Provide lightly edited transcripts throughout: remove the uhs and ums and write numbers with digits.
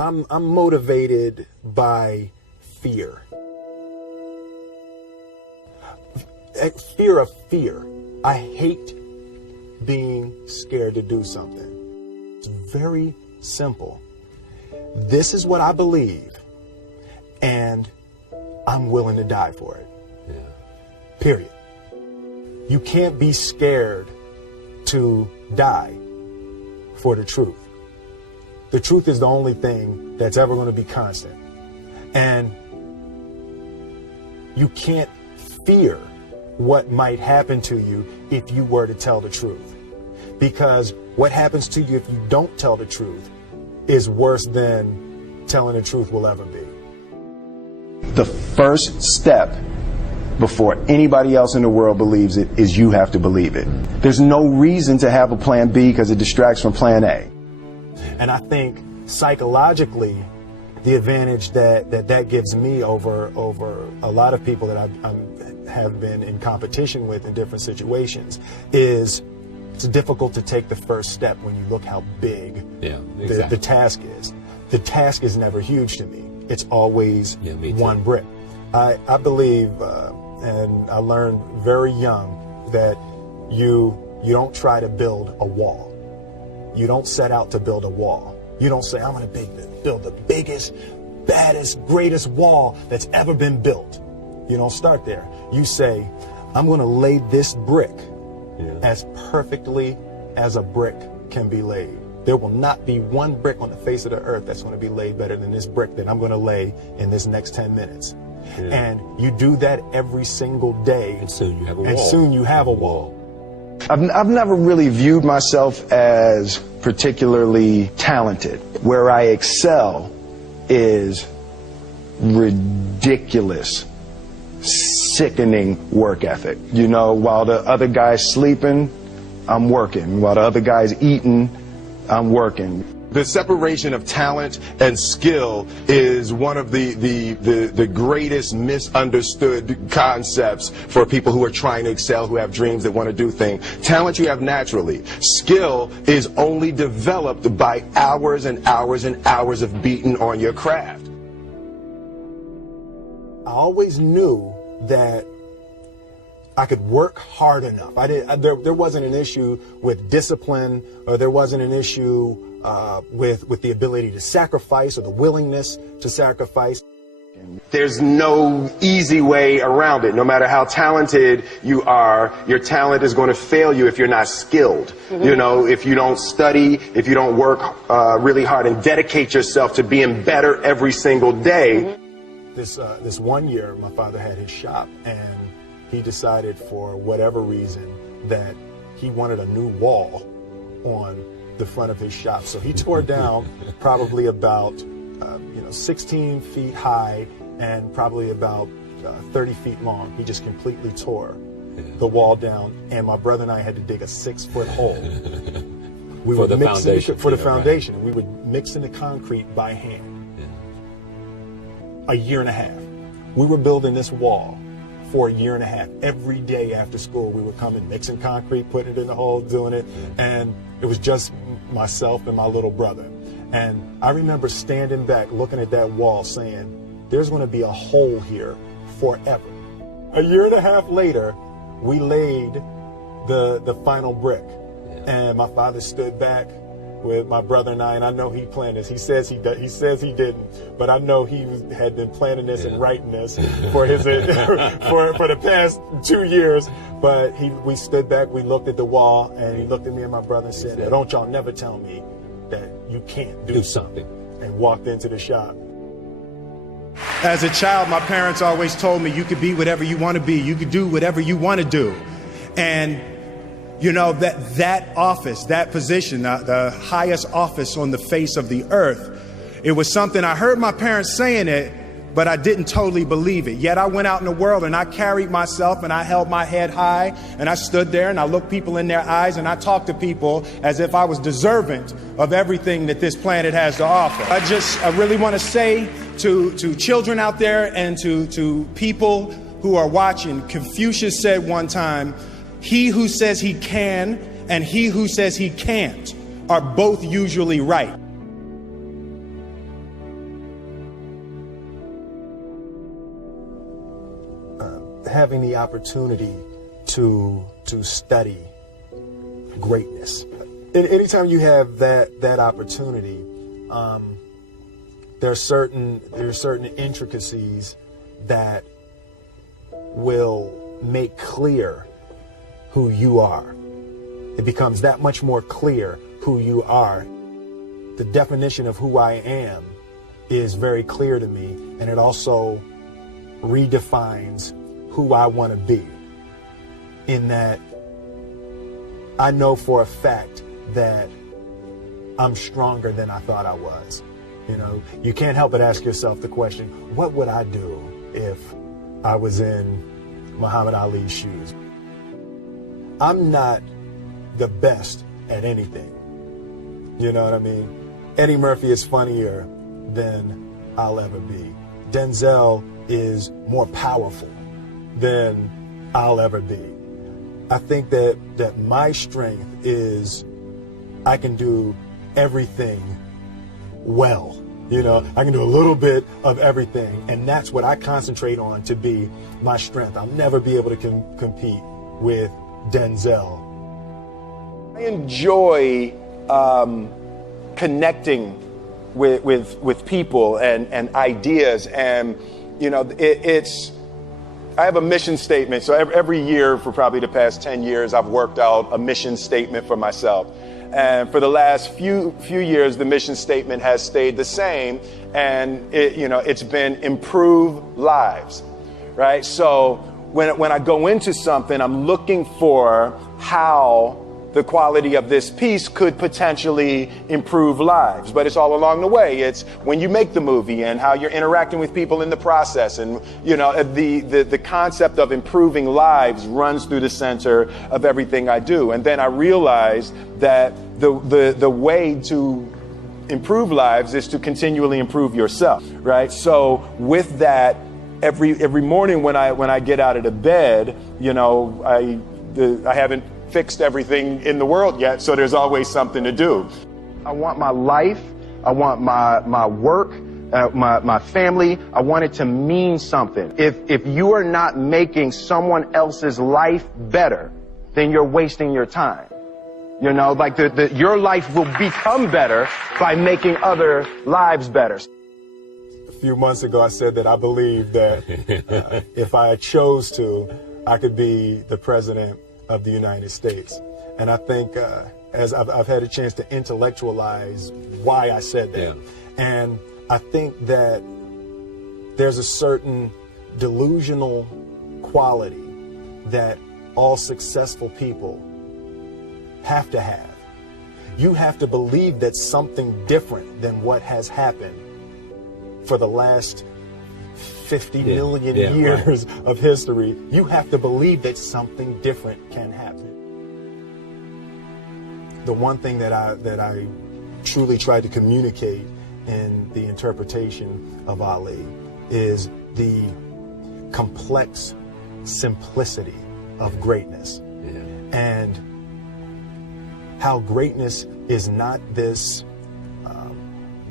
I'm motivated by fear. Fear of fear. I hate being scared to do something. It's very simple. This is what I believe, and I'm willing to die for it. Yeah. Period. You can't be scared to die for the truth. The truth is the only thing that's ever going to be constant. And you can't fear what might happen to you if you were to tell the truth. Because what happens to you if you don't tell the truth is worse than telling the truth will ever be. The first step before anybody else in the world believes it is you have to believe it. There's no reason to have a plan B because it distracts from plan A. And I think psychologically, the advantage that gives me over a lot of people that I have been in competition with in different situations is it's difficult to take the first step when you look how big the task is. The task is never huge to me. It's always one brick. I believe, and I learned very young, that you don't try to build a wall. You don't set out to build a wall. You don't say, I'm going to build the biggest, baddest, greatest wall that's ever been built. You don't start there. You say, I'm going to lay this brick as perfectly as a brick can be laid. There will not be one brick on the face of the earth that's going to be laid better than this brick that I'm going to lay in this next 10 minutes. Yeah. And you do that every single day. And soon you have a wall. And soon you have a wall. I've never really viewed myself as particularly talented. Where I excel is ridiculous, sickening work ethic. You know, while the other guy's sleeping, I'm working. While the other guy's eating, I'm working. The separation of talent and skill is one of the greatest misunderstood concepts for people who are trying to excel, who have dreams, that want to do things. Talent you have naturally. Skill is only developed by hours and hours and hours of beating on your craft. I always knew that I could work hard enough. There wasn't an issue with discipline, or there wasn't an issue with the ability to sacrifice or the willingness to sacrifice. There's no easy way around it. No matter how talented you are, your talent is going to fail you if you're not skilled. You know, if you don't study, if you don't work really hard and dedicate yourself to being better every single day. This one year, my father had his shop, and he decided for whatever reason that he wanted a new wall on the front of his shop. So he tore down probably about 16 feet high and probably about 30 feet long. He just completely tore the wall down, and my brother and I had to dig a 6-foot hole. We for the foundation. For the foundation. Right. We would mix in the concrete by hand. A year and a half. We were building this wall for a year and a half. Every day after school, we would come in, mixing concrete, putting it in the hole, doing it. And it was just myself and my little brother. And I remember standing back, looking at that wall, saying, there's going to be a hole here forever. A year and a half later, we laid the final brick. And my father stood back with my brother and I know he planned this. He says he didn't, but I know he had been planning this and writing this for his for the past 2 years. But we stood back, we looked at the wall, and he looked at me and my brother and said, "Don't y'all never tell me that you can't do something," and walked into the shop. As a child, my parents always told me you could be whatever you want to be. You could do whatever you want to do. And you know, that office, that position, the highest office on the face of the earth, it was something I heard my parents saying it, but I didn't totally believe it. Yet I went out in the world and I carried myself and I held my head high and I stood there and I looked people in their eyes and I talked to people as if I was deserving of everything that this planet has to offer. I really want to say to children out there and to people who are watching, Confucius said one time, he who says he can and he who says he can't are both usually right. having the opportunity to study greatness. Anytime you have that opportunity, there are certain intricacies that will make clear who you are. It becomes that much more clear who you are. The definition of who I am is very clear to me, and it also redefines who I want to be, in that I know for a fact that I'm stronger than I thought I was. You know, you can't help but ask yourself the question, what would I do if I was in Muhammad Ali's shoes? I'm not the best at anything. You know what I mean? Eddie Murphy is funnier than I'll ever be. Denzel is more powerful than I'll ever be. I think that my strength is I can do everything well. You know, I can do a little bit of everything, and that's what I concentrate on to be my strength. I'll never be able to compete with Denzel. I enjoy connecting with people and ideas, and you know, I have a mission statement. So every year for probably the past 10 years, I've worked out a mission statement for myself. And for the last few years, the mission statement has stayed the same, and it's been improve lives, right? So when I go into something, I'm looking for how the quality of this piece could potentially improve lives. But it's all along the way. It's when you make the movie and how you're interacting with people in the process. And, you know, the concept of improving lives runs through the center of everything I do. And then I realized that the way to improve lives is to continually improve yourself, right? So with that, every morning when I get out of the bed, you know, I haven't fixed everything in the world yet, so there's always something to do. I want my life, I want my work, my family, I want it to mean something. If you are not making someone else's life better, then you're wasting your time. You know, like your life will become better by making other lives better. A few months ago, I said that I believe that if I chose to, I could be the president of the United States. And I think as I've had a chance to intellectualize why I said that. Yeah. And I think that there's a certain delusional quality that all successful people have to have. You have to believe that something different than what has happened for the last 50 million years of history. You have to believe that something different can happen. The one thing that I truly tried to communicate in the interpretation of Ali is the complex simplicity of greatness. And how greatness is not this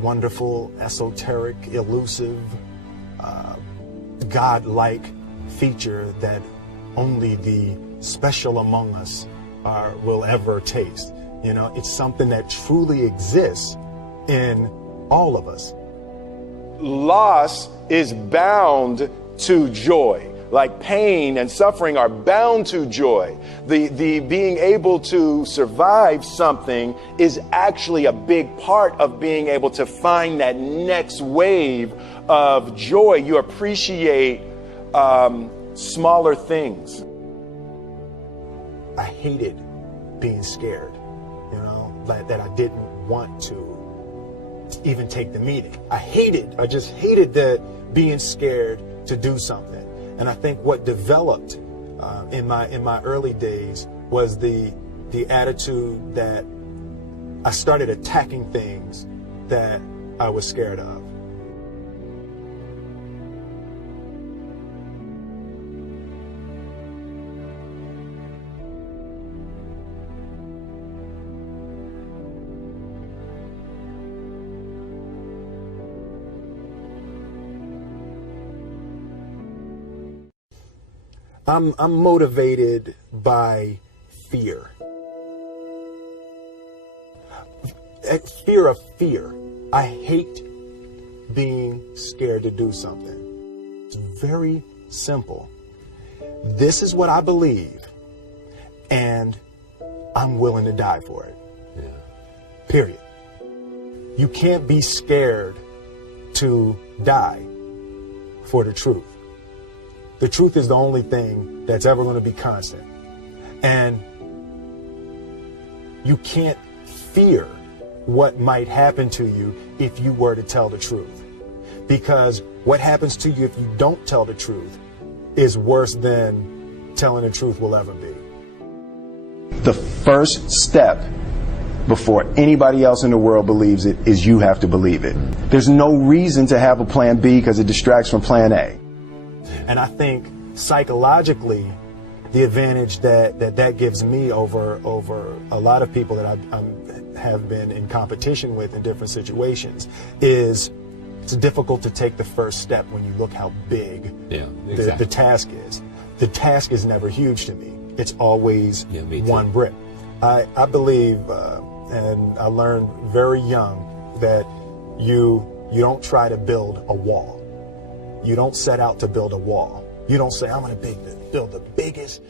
wonderful, esoteric, elusive, God-like feature that only the special among us will ever taste. You know, it's something that truly exists in all of us. Loss is bound to joy. Like pain and suffering are bound to joy. The being able to survive something is actually a big part of being able to find that next wave of joy. You appreciate smaller things. I hated being scared, you know, that I didn't want to even take the meeting. I just hated that being scared to do something. And I think what developed in my early days was the attitude that I started attacking things that I was scared of. I'm motivated by fear. Fear of fear. I hate being scared to do something. It's very simple. This is what I believe, and I'm willing to die for it. Yeah. Period. You can't be scared to die for the truth. The truth is the only thing that's ever going to be constant. And you can't fear what might happen to you if you were to tell the truth. Because what happens to you if you don't tell the truth is worse than telling the truth will ever be. The first step before anybody else in the world believes it is you have to believe it. There's no reason to have a plan B because it distracts from plan A. And I think psychologically, the advantage that gives me over a lot of people that I have been in competition with in different situations is it's difficult to take the first step when you look how big the task is. The task is never huge to me. It's always one brick. I believe, and I learned very young, that you don't try to build a wall. You don't set out to build a wall. You don't say, I'm going to build the biggest